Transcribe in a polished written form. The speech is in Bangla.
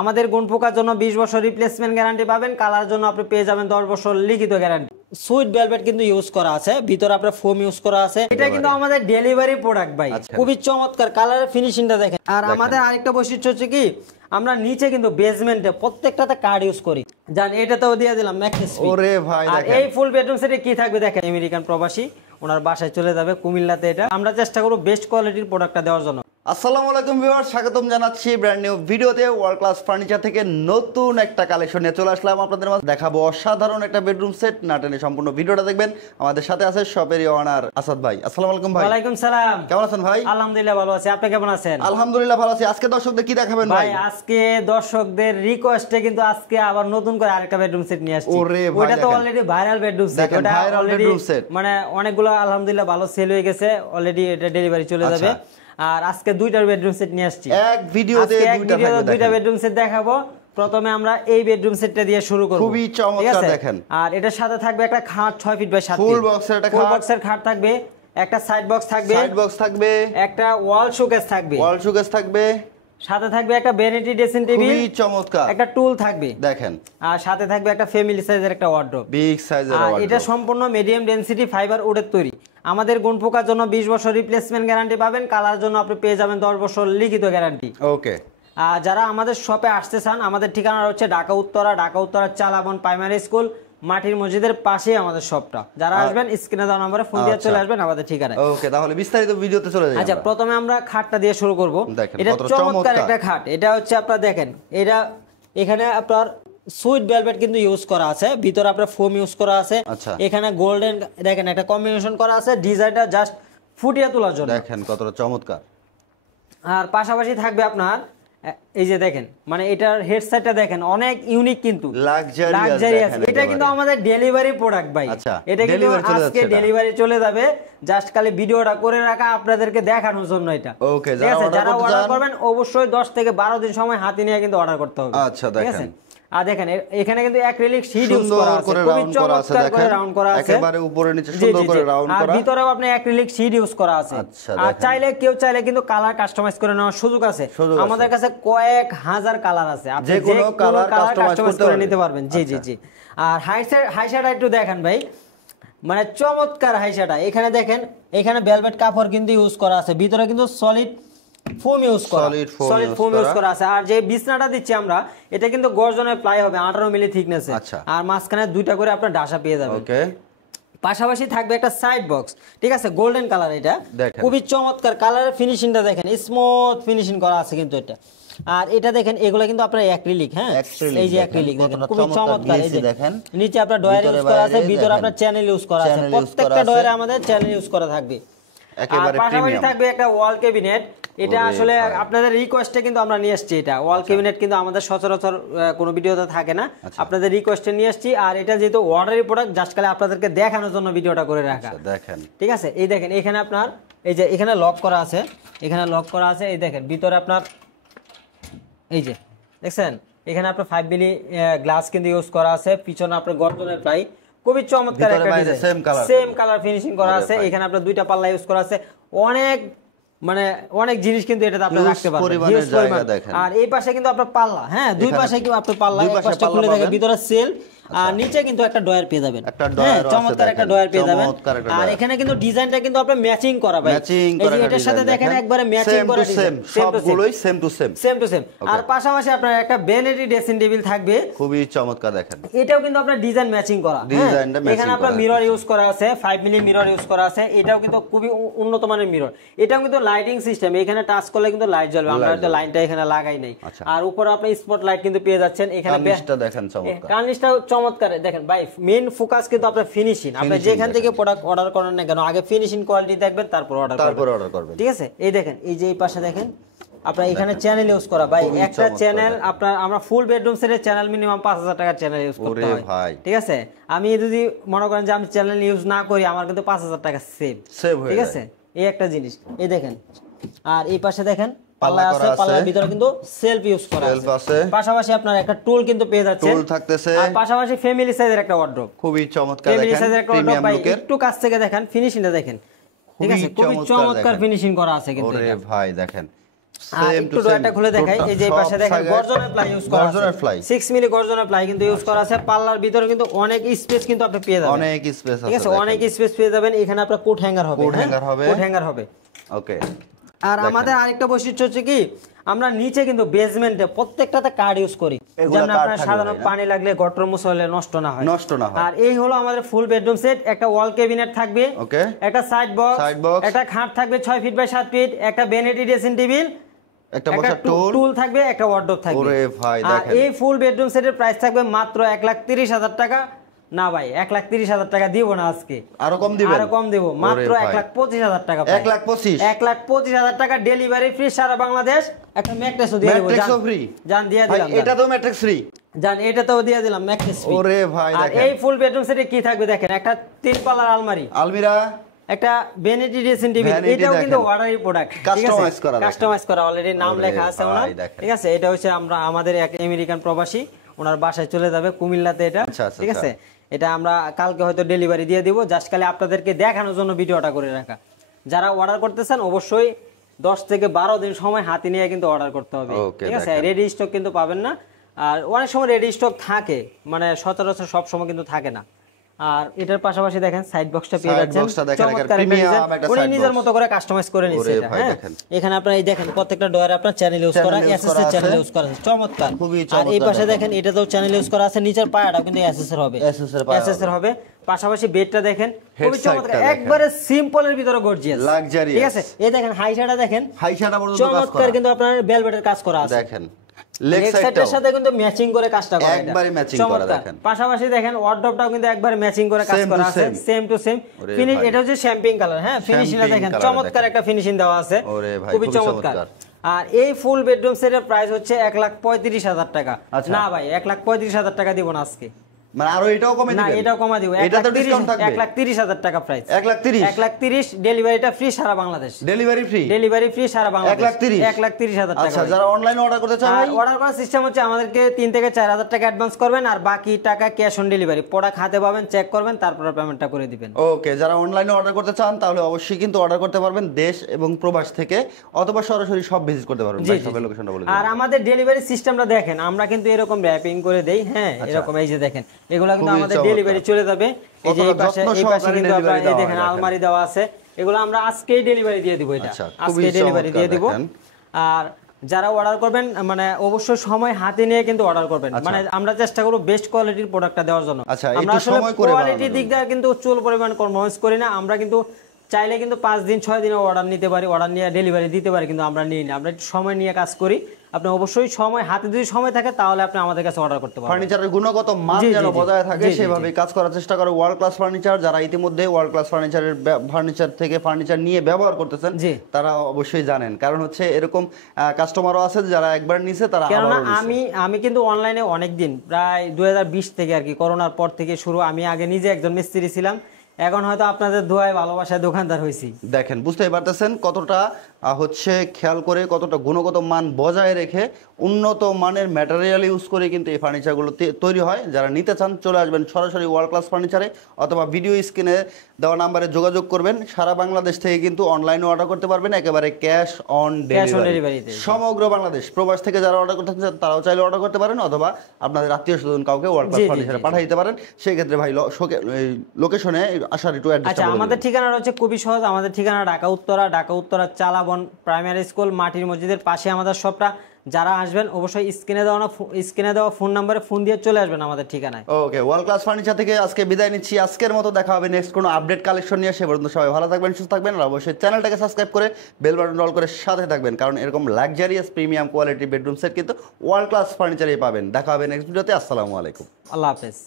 আমাদের গুণ পোকার জন্য 20 বছর রিপ্লেসমেন্ট গ্যারান্টি পাবেন, কালার জন্য আপনি পেয়ে যাবেন 10 বছর লিখিত গ্যারান্টি। সুইট ভেলভেট কিন্তু ইউজ করা আছে, ভিতরে আপনার ফোম ইউজ করা আছে। এটা কিন্তু আমাদের ডেলিভারি প্রোডাক্ট ভাই, খুবই চমৎকার কালারের ফিনিশিংটা দেখেন। আর আমাদের আরেকটা বৈশিষ্ট্য হচ্ছে কি, আমরা নিচে কিন্তু বেসমেন্টে প্রত্যেকটাতে কার্ড ইউজ করি। জান এটাতেও দিয়ে দিলাম ম্যাক্স। ওরে ভাই আর এই ফুল বেডরুম সেটে কি থাকবে দেখেন, আমেরিকান প্রবাসী ওনার বাসায় চলে যাবে কুমিল্লাতে। এটা আমরা চেষ্টা করব বেস্ট কোয়ালিটির প্রোডাক্টটা দেওয়ার জন্য। আসসালামু আলাইকুম ভিউয়ার্স, স্বাগতম জানাচ্ছি ব্র্যান্ড নিউ ভিডিওতে। ওয়ার্ল্ড ক্লাস ফার্নিচার থেকে নতুন একটা কালেকশন নিয়ে চলে আসলাম আপনাদের মাঝে। দেখাবো অসাধারণ একটা বেডরুম সেট, না টেনে সম্পূর্ণ ভিডিওটা দেখবেন। আমাদের সাথে আছে শপেরই ওনার আসাদ ভাই। আসসালামু আলাইকুম ভাই। ওয়ালাইকুম সালাম। কেমন আছেন ভাই? আলহামদুলিল্লাহ ভালো আছি, আপনি কেমন আছেন? আলহামদুলিল্লাহ ভালো আছি। আজকে দর্শকদের কি দেখাবেন ভাই? আজকে দর্শকদের রিকোয়েস্টে কিন্তু আজকে আবার নতুন করে আরেকটা বেডরুম সেট নিয়ে আসছি। ওইটা তো অলরেডি ভাইরাল বেডরুম সেট, ওটা অলরেডি মানে অনেকগুলো আলহামদুলিল্লাহ ভালো সেল হয়ে গেছে, অলরেডি এটা ডেলিভারি চলে যাবে। আর আজকে দুইটা বেডরুম সেট নিয়ে আসছি, এক ভিডিওতে দুইটা বেডরুম সেট দেখাবো। প্রথমে আমরা এই বেডরুম সেটটা দিয়ে শুরু করব। খুবই চমৎকার দেখেন। আর এটার সাথে থাকবে একটা খাট 6 ফিট বাই 7 ফিট, ফুল বক্সের একটা খাট, ফুল বক্সের খাট থাকবে, একটা সাইড বক্স থাকবে, একটা ওয়াল শোকেস থাকবে, সাথে থাকবে একটা ভ্যানিটি ড্রেসিং টেবিল, খুবই চমৎকার, একটা টুল থাকবে দেখেন, আর সাথে থাকবে একটা ফ্যামিলি সাইজের একটা ওয়ার্ডরোব, বিগ সাইজের ওয়ার্ডরোব। এটা সম্পূর্ণ মিডিয়াম ডেনসিটি ফাইবার উডের তৈরি। আমাদের গুণ পোকার জন্য 20 বছর রিপ্লেসমেন্ট গ্যারান্টি পাবেন, কালার জন্য আপনি পেয়ে যাবেন 10 বছর লিখিত গ্যারান্টি। ওকে। আর যারা আমাদের শপে আসতে চান, আমাদের ঠিকানা হচ্ছে ঢাকা উত্তরা চালাবন প্রাইমারি স্কুল, মাটির মসজিদের পাশে আমাদের শপটা। যারা আসবেন স্ক্রিনে দেওয়া নম্বরে ফোন দিয়ে চলে আসবেন আমাদের ঠিকানায়। ওকে, তাহলে বিস্তারিত ভিডিওতে চলে যাই। আচ্ছা, প্রথমে আমরা খাটটা দিয়ে শুরু করব। এটা চমৎকার একটা খাট। এটা হচ্ছে আপনারা দেখেন, এটা এখানে আপনার সুইট ভেলভেট কিন্তু ইউজ করা আছে, ভিতরে আপনার ফোম ইউজ করা আছে। এখানে গোল্ডেন দেখেন একটা কম্বিনেশন করা আছে, ডিজাইনটা জাস্ট ফুটিয়ে তোলার জন্য। দেখেন কতটা চমৎকার। আর পাশাপাশি থাকবে আপনার এই যে দেখেন, মানে এটার হেড সাইডটা দেখেন অনেক ইউনিক, কিন্তু লাক্সারিয়াস। এটা কিন্তু আমাদের ডেলিভারি প্রোডাক্ট ভাই। এটা কিন্তু আজকে ডেলিভারি চলে যাবে, জাস্ট খালি ভিডিওটা করে রাখা আপনাদেরকে দেখানোর জন্য। এটা ওকে, যারা অর্ডার করবেন অবশ্যই 10 থেকে 12 দিন সময় হাতে নিয়ে কিন্তু অর্ডার করতে হবে। আচ্ছা, দেখেন। আর দেখেন এখানে কিন্তু অ্যাক্রিলিক শীট ইউজ করা আছে, খুবই চমৎকার করে রাউন্ড করা আছে, একেবারে উপরে নিচে সুন্দর করে রাউন্ড করা। আর ভিতরেও আপনি অ্যাক্রিলিক শীট ইউজ করা আছে। আর কেউ চাইলে কিন্তু কালার কাস্টমাইজ করে নেওয়ার সুযোগ আছে। আমাদের কাছে কয়েক হাজার কালার আছে, আপনি যে কোনো কালার কাস্টমাইজ করে নিতে পারবেন। জি। আর হাইশাটা একটু দেখেন ভাই, মানে চমৎকার হাইশাটা। এখানে দেখেন, এখানে ভেলভেট কাপড় কিন্তু ইউজ করা আছে, ভিতরে কিন্তু সলিড ফোম ইউজ করা আছে। আর যে বিছনাটা দিচ্ছি আমরা, এটা কিন্তু গর্জনের প্লাই হবে 18 মিলি থিকনেসে। আর মাঝখানে দুইটা করে আপনার ডাসা পেয়ে যাবেন। পাশাপাশি থাকবে একটা সাইড বক্স, ঠিক আছে, গোল্ডেন কালার। এটা খুবই চমৎকার কালারের ফিনিশিংটা দেখেন, স্মুথ ফিনিশিং করা আছে কিন্তু এটা। আর এটা দেখেন, এগুলো কিন্তু আপনার অ্যাক্রিলিক। হ্যাঁ, এই যে অ্যাক্রিলিক দেখেন, খুবই চমৎকার। এই যে দেখেন, নিচে আপনার ডয়ার ইউজ করা আছে, ভিতরে আপনার চ্যানেল ইউজ করা আছে। প্রত্যেকটা ডয়ারে আমাদের চ্যানেল ইউজ করা থাকবে। একেবারে পাশাপাশি থাকবে একটা ওয়াল ক্যাবিনেট। এটা আসলে আপনাদের রিকোয়েস্টে কিন্তু আমরা নিয়ে আসছি। এটা ওয়াল ক্যাবিনেট কিন্তু আমাদের সচরাচর কোনো ভিডিওতে থাকে না, আপনাদের রিকোয়েস্টে নিয়ে আসছি। আর এটা যেহেতু অর্ডারি প্রোডাক্ট, জাস্ট খালি আপনাদেরকে দেখানোর জন্য ভিডিওটা করে রাখা। দেখেন, ঠিক আছে। এই দেখেন, এখানে আপনার এই যে এখানে লক করা আছে, এই দেখেন ভিতরে আপনার এই যে দেখছেন, এখানে আপনার 5 মিলি গ্লাস কিন্তু ইউজ করা আছে। পিছনে আপনার গর্জনের প্লাই, খুবই চমৎকার একটা ডিজাইন, সেম কালার ফিনিশিং করা আছে। এখানে আপনার দুইটা পাল্লা ইউজ করা আছে। অনেক জিনিস কিন্তু এটাতে আপনি রাখতে পারবেন। আর এই পাশে কিন্তু আপনার পাল্লা, হ্যাঁ, দুই পাশে কিন্তু আপনার পাল্লা, এক পাশটা খুলে থাকে, ভিতরে সেল, আর নিচে কিন্তু একটা ডয়ার পেয়ে যাবেন। চমৎকার একটা ডয়ার পেয়ে যাবেন। আর এখানে কিন্তু ডিজাইনটা কিন্তু আপনি ম্যাচিং করা ভাই, এই যে এটার সাথে দেখেন একবারে ম্যাচিং করা ডিজাইন, সবগুলোই সেম টু সেম। আর পাশাপাশি আপনার একটা ভ্যানিটি ড্রেসিং টেবিল থাকবে, খুবই চমৎকার দেখেন। এটাও কিন্তু আপনার ডিজাইন ম্যাচিং করা। এখানে আপনার মিরর ইউজ করা আছে, 5 মিলি মিরর ইউজ করা আছে। এটাও কিন্তু খুবই উন্নত মানের মিরর। এটাও কিন্তু লাইটিং সিস্টেম, এখানে টাচ করলে কিন্তু লাইট জ্বলবে, আমরা তো লাইনটা এখানে লাগাই নাই। আর উপরে আপনি স্পট লাইট কিন্তু পেয়ে যাচ্ছেন। এখানে কার্নিশটা দেখেন, চমৎকার কার্নিশটা চমৎকার দেখেন ভাই। মেইন ফোকাস কিন্তু আপনার ফিনিশিং। আপনি যেখান থেকে প্রোডাক্ট অর্ডার করেন না কেন, আগে ফিনিশিং কোয়ালিটি দেখবেন, তারপর অর্ডার করবেন। ঠিক আছে। এই দেখেন, এই যে এই পাশে দেখেন আপনার এখানে চ্যানেল ইউজ করা ভাই। একটা চ্যানেল আপনার, আমরা ফুল বেডরুম সেটের চ্যানেল মিনিমাম 5000 টাকার চ্যানেল ইউজ করতে হয়। ঠিক আছে। আমি যদি মনে করেন যে আমি চ্যানেল ইউজ না করি, আমার কিন্তু 5000 টাকা সেভ। ঠিক আছে, এই একটা জিনিস। এই দেখেন, আর এই পাশে দেখেন পাল্লা আছে, পাল্লার ভিতরে কিন্তু সেলফ ইউজ করা আছে। পাশাপাশি আপনার একটা টুল কিন্তু পেয়ে যাচ্ছে, টুল থাকতেছে। আর পাশাপাশি ফ্যামিলি সাইজের একটা ওয়ার্ডরোব, খুবই চমৎকার দেখেন, ফ্যামিলি সাইজের একটা ওয়ার্ডরোব ভাই। লুকের একটু কাছ থেকে দেখেন, ফিনিশিংটা দেখেন, ঠিক আছে, খুবই চমৎকার ফিনিশিং করা আছে কিন্তু। ওরে ভাই দেখেন, একটু ডয়ারটা খুলে দেখাই, এই যে এই পাশে দেখেন গর্জনের প্লাই ইউজ করা আছে, 6 মিলি গর্জনের প্লাই কিন্তু ইউজ করা আছে। পাল্লার ভিতরে কিন্তু অনেক স্পেস কিন্তু আপনি পেয়ে যাবেন, অনেক স্পেস আছে, ঠিক আছে, অনেক স্পেস পেয়ে যাবেন। এখানে আপনার কোট হ্যাঙ্গার হবে, কোট হ্যাঙ্গার হবে। ওকে। আর আমাদের আরেকটা বৈশিষ্ট্য হচ্ছে কি, আমরা নিচে কিন্তু বেসমেন্টে প্রত্যেকটাতে কার্ড ইউজ করি, যেন আপনার সাধারণ পানি লাগলে গটর মুছে হলে নষ্ট না হয়। আর এই হলো আমাদের ফুল বেডরুম সেট। একটা ওয়াল ক্যাবিনেট থাকবে, একটা সাইড বক্স, একটা খাট থাকবে 6 ফিট বাই 7 ফিট, একটা ভ্যানিটি ড্রেসিং টেবিল, একটা বসার টুল থাকবে, একটা ওয়ার্ডরোব থাকবে। ওরে ভাই দেখেন, এই ফুল বেডরুম সেটের প্রাইস থাকবে মাত্র 1,30,000 টাকা। না ভাই, 1,30,000 টাকা দিব না আজকে, আরো কম দিবেন? আরো কম দেব, মাত্র 1,25,000 টাকা। 1,25,000 টাকা ডেলিভারি ফ্রি সারা বাংলাদেশ। একটা ম্যাট্রেসও দিয়ে দেব, জান দিয়ে দিলাম। এটা তো ম্যাট্রেস ফ্রি, জান এটা তো দিয়ে দিলাম ম্যাট্রেস ফ্রি। ওরে ভাই দেখেন, আর এই ফুল বেডরুম সেটে কি থাকবে দেখেন, একটা 3 পাল্লার আলমিরা, একটা ভ্যানিটি ড্রেসিং টেবিল, এটাও কিন্তু অর্ডারি প্রোডাক্ট, কাস্টমাইজ করা অলরেডি নাম লেখা আছে ওনার, ঠিক আছে। এটা হচ্ছে আমরা আমাদের এক আমেরিকান প্রবাসী, ওনার বাসায় চলে যাবে কুমিল্লাতে এটা, ঠিক আছে। এটা আমরা কালকে হয়তো ডেলিভারি দিয়ে দিব, জাস্ট খালি আপনাদেরকে দেখানোর জন্য ভিডিওটা করে রাখা। যারা অর্ডার করতেছেন অবশ্যই 10 থেকে 12 দিন সময় হাতে নিয়ে কিন্তু অর্ডার করতে হবে, ঠিক আছে। রেডি স্টক কিন্তু পাবেন না, আর অনেক সময় রেডি স্টক থাকে, মানে সচরাচর সব সময় কিন্তু থাকে না। আর এটার পাশাপাশি দেখেন সাইড বক্সটা পেয়ে যাচ্ছেন, চমৎকার উনি নিজের মতো করে কাস্টমাইজ করে নিয়েছে এটা, হ্যাঁ। এখানে আপনারা এই দেখেন প্রত্যেকটা ডয়ারে আপনার চ্যানেল ইউজ করা, এসএস এর চ্যানেল ইউজ করা আছে, চমৎকার। আর এই পাশে দেখেন এটাতেও চ্যানেল ইউজ করা আছে, নিচের পায়াটাও কিন্তু এসএস এর হবে, এসএস এর হবে। পাশাপাশি বেডটা দেখেন খুবই চমৎকার, একবারে সিম্পলের ভিতরে গর্জিয়াস লাক্সারিয়াস, ঠিক আছে। এই দেখেন হাইশাটা দেখেন, হাইশাটা পর্যন্ত চমৎকার কিন্তু আপনার ভেলভেটের কাজ করা আছে, দেখেন লেগ সাইডের সাথে কিন্তু ম্যাচিং করে কাজটা করা, একবারে ম্যাচিং করা দেখেন। পাশাপাশি দেখেন ওয়ার্ডরোবটাও কিন্তু একবারে ম্যাচিং করে কাজ করা আছে, সেম টু সেম ফিনিশ। এটা হচ্ছে শ্যাম্পিং কালার, হ্যাঁ, ফিনিশিংটা দেখেন চমৎকার একটা ফিনিশিং দেওয়া আছে, খুবই চমৎকার। আর এই ফুল বেডরুম সেটের প্রাইস হচ্ছে 1,35,000 টাকা। না ভাই, 1,35,000 টাকা দিব না আজকে, মানে আরো এটাও কমে দিবেন? না, এটাও কমা দিব, 1,30,000 টাকা প্রাইস। 1,30,000 ডেলিভারিটা ফ্রি সারা বাংলাদেশ, ডেলিভারি ফ্রি সারা বাংলাদেশ। 1,30,000 টাকা। আচ্ছা, যারা অনলাইনে অর্ডার করতে চান, অর্ডার করার সিস্টেম হচ্ছে আমাদেরকে 3 থেকে 4,000 টাকা অ্যাডভান্স করবেন, আর বাকি টাকা ক্যাশ অন ডেলিভারি, প্রোডাক্ট হাতে পাবেন, চেক করবেন, তারপর পেমেন্টটা করে দিবেন। ওকে, যারা অনলাইনে অর্ডার করতে চান তাহলে অবশ্যই কিন্তু অর্ডার করতে পারবেন দেশ এবং প্রবাস থেকে, অথবা সরাসরি সব ভিজিট করতে পারবেন। লোকেশনটা বলে দিন। আর আমাদের ডেলিভারি সিস্টেমটা দেখেন, আমরা কিন্তু এরকম র‍্যাপিং করে দেই, হ্যাঁ, এরকম এই যে দেখেন, এগুলা কিন্তু আমাদের ডেলিভারি চলে যাবে। এই যে এই পাশে কিন্তু আপনারা এই দেখেন আলমারি দেওয়া আছে, এগুলো আমরা আজকেই ডেলিভারি দিয়ে দিব, এটা আজকে ডেলিভারি দিয়ে দিব। আর যারা অর্ডার করবেন মানে অবশ্যই সময় হাতে নিয়ে কিন্তু অর্ডার করবেন, মানে আমরা চেষ্টা করব বেস্ট কোয়ালিটির প্রোডাক্টটা দেওয়ার জন্য। আমরা আসলে কোয়ালিটির দিক দিয়ে কিন্তু চুল পরিমাণ কম্প্রোমাইজ করি না, আমরা কিন্তু চাইলে কিন্তু 5 দিন 6 দিনে অর্ডার নিতে পারি, অর্ডার নিয়ে ডেলিভারি দিতে পারি, কিন্তু আমরা নিই না, আমরা একটু সময় নিয়ে কাজ করি। আপনি অবশ্যই সময় হাতে যদি সময় থাকে তাহলে আপনি আমাদের কাছে অর্ডার করতে পারবেন। ফার্নিচারের গুণগত মান যেন বজায় থাকে সেভাবে কাজ করার চেষ্টা করে ওয়ার্ল্ড ক্লাস ফার্নিচার। যারা ইতিমধ্যে ওয়ার্ল্ড ক্লাস ফার্নিচার থেকে ফার্নিচার নিয়ে ব্যবহার করতেছেন তারা অবশ্যই জানেন, কারণ হচ্ছে এরকম কাস্টমারও আছে যারা একবার নিছে তারা আবার নিছে। আমি কিন্তু অনলাইনে অনেক দিন, প্রায় 2020 থেকে আর কি, করোনার পর থেকে শুরু। আমি আগে নিজে একজন মিস্ত্রি ছিলাম, এখন হয়তো আপনাদের দোয়ায় ভালোবাসায় দোকানদার হইছি। দেখেন বুঝতেই পারতেছেন কতটা হচ্ছে খেয়াল করে, কতটা গুণগত মান বজায় রেখে উন্নত মানের ম্যাটেরিয়াল ইউজ করে কিন্তু এই ফার্নিচারগুলো তৈরি হয়। যারা নিতে চান চলে আসবেন সরাসরি ওয়ার্ল্ড ক্লাস ফার্নিচারে, অথবা ভিডিও স্ক্রিনে দেওয়া নাম্বারে যোগাযোগ করবেন। সারা বাংলাদেশ থেকে কিন্তু অনলাইনে অর্ডার করতে পারবেন, একেবারে ক্যাশ অন ডেলিভারি। সমগ্র বাংলাদেশ, প্রবাস থেকে যারা অর্ডার করতে চান তারাও চাইলে অর্ডার করতে পারেন, অথবা আপনাদের আত্মীয় স্বজন কাউকে ওয়ার্ল্ড ক্লাস ফার্নিচারে পাঠিয়ে দিতে পারেন। সেই ক্ষেত্রে ভাই লোকেশনে আসার একটু অ্যাড্রেস। আচ্ছা, আমাদের ঠিকানাটা হচ্ছে খুবই সহজ। আমাদের ঠিকানা ঢাকা উত্তরা চালাবন প্রাইমারি স্কুল, মাটির মসজিদের পাশে আমাদের শপটা। যারা আসবেন অবশ্যই স্ক্রিনে দেওয়া ফোন নম্বরে ফোন দিয়ে চলে আসবেন আমাদের ঠিকানায়। ওকে, ওয়ার্ল্ড ক্লাস ফার্নিচার থেকে আজকে বিদায় নিচ্ছি। আজকের মতো দেখা হবে নেক্সট কোনো আপডেট কালেকশন নিয়ে। সে পর্যন্ত সবাই ভালো থাকবেন, সুস্থ থাকবেন, আর অবশ্যই চ্যানেলটাকে সাবস্ক্রাইব করে বেল বাটন অল করে সাথে থাকবেন, কারণ এরকম luxurious premium quality bedroom set কিন্তু ওয়ার্ল্ড ক্লাস ফার্নিচারেই পাবেন। দেখা হবে নেক্সট ভিডিওতে। আসসালামু আলাইকুম, আল্লাহ হাফেজ।